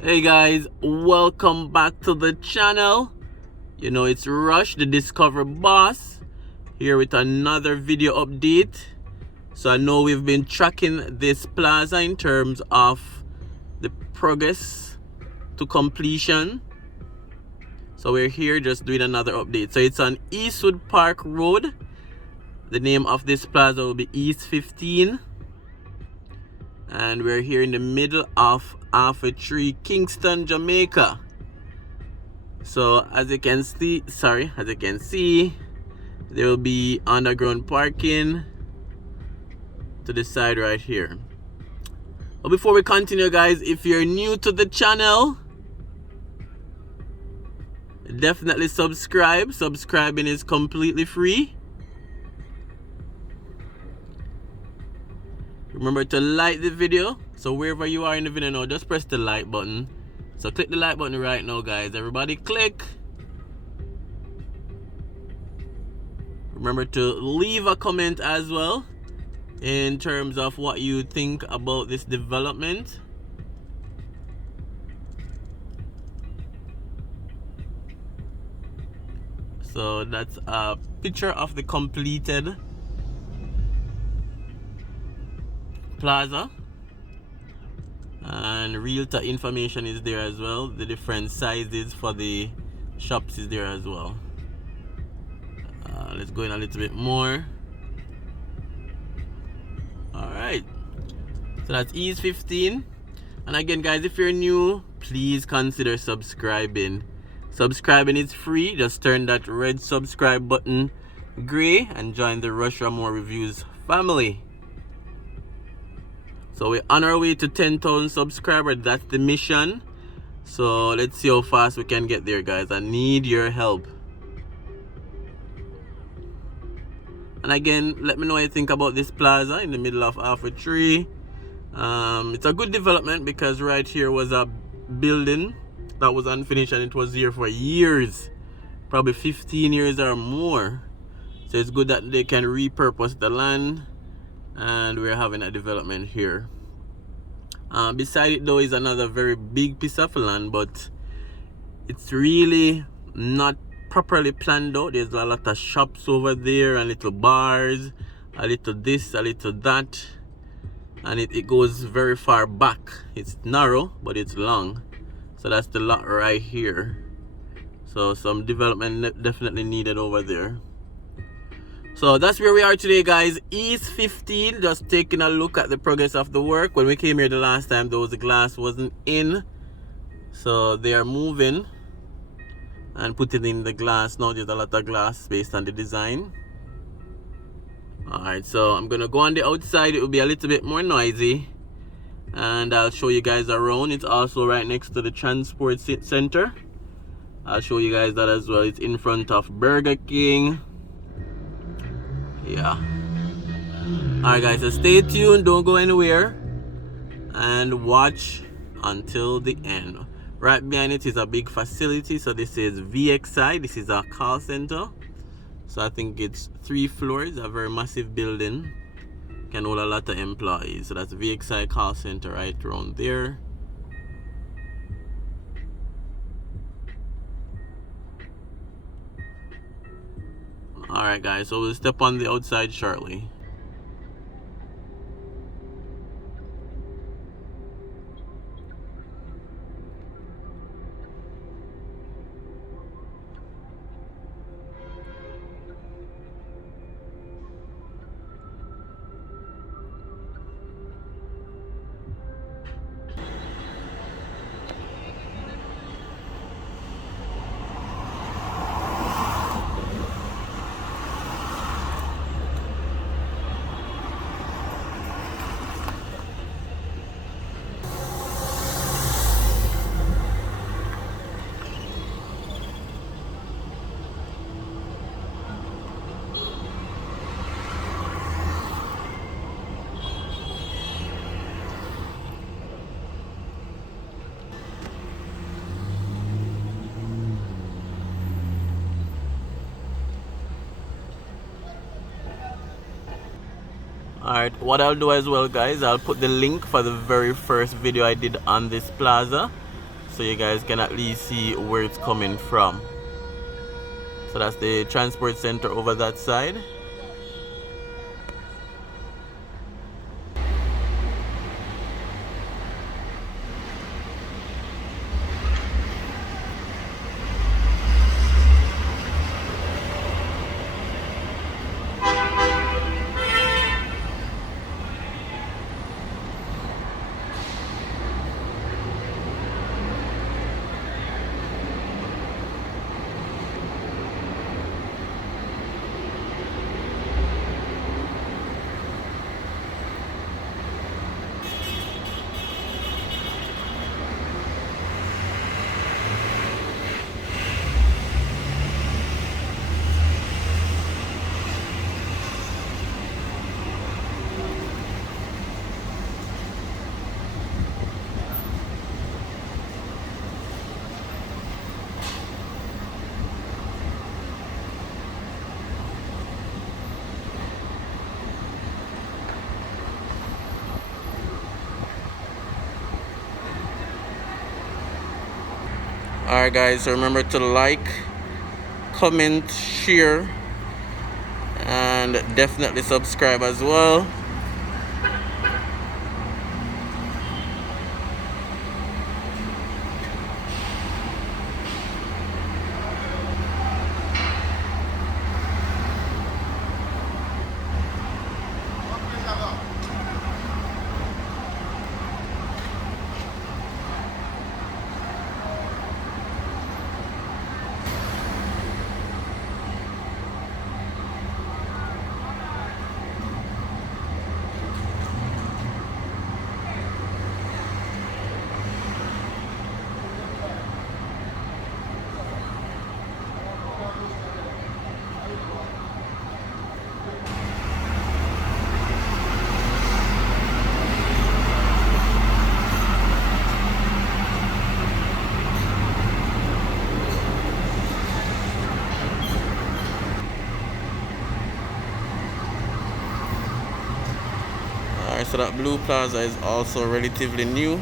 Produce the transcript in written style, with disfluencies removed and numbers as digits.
Hey guys, welcome back to the channel. You know, it's Rush, the Discover Boss, here with another video update. So I know we've been tracking this plaza in terms of the progress to completion. So we're here just doing another update. So it's on Eastwood Park Road. The name of this plaza will be East 15. And we're here in the middle of Alpha Tree, Kingston, Jamaica. So as you can see, there will be underground parking to the side right here. But before we continue, guys, if you're new to the channel, definitely subscribe. Subscribing is completely free. Remember to like the video. So wherever you are in the video now, just press the like button. So click the like button right now, guys. Everybody click. Remember to leave a comment as well in terms of what you think about this development. So that's a picture of the completed plaza, and realtor information is there as well. The different sizes for the shops is there as well. Let's go in a little bit more. Alright, so that's East 15. And again, guys, if you're new, please consider subscribing. Subscribing is free. Just turn that red subscribe button gray and join the Raymore Reviews family. So we're on our way to 10,000 subscribers. That's the mission. So let's see how fast we can get there, guys. I need your help. And again, let me know what you think about this plaza in the middle of Alpha Tree. It's a good development because right here was a building that was unfinished and it was here for years, probably 15 years or more. So it's good that they can repurpose the land, and we're having a development here. Beside it though is another very big piece of land, but it's really not properly planned out. There's a lot of shops over there and little bars, a little this, a little that, and it goes very far back. It's narrow but it's long. So that's the lot right here. So some development definitely needed over there. So that's where we are today, guys. East 15, just taking a look at the progress of the work. When we came here the last time, the glass wasn't in, so they are moving and putting in the glass. Now there's a lot of glass based on the design. Alright, so I'm gonna go on the outside. It will be a little bit more noisy, and I'll show you guys around. It's also right next to the transport center. I'll show you guys that as well. It's in front of Burger King. Yeah. Alright, guys, so stay tuned, don't go anywhere, and watch until the end. Right behind it is a big facility. So this is VXI. This is a call center. So I think it's 3 floors, a very massive building, can hold a lot of employees. So that's VXI call center right around there. Alright, guys, so we'll step on the outside shortly. Alright, what I'll do as well, guys, I'll put the link for the very first video I did on this plaza so you guys can at least see where it's coming from. So that's the transport center over that side. Alright guys, so remember to like, comment, share, and definitely subscribe as well. Alright, so that blue plaza is also relatively new.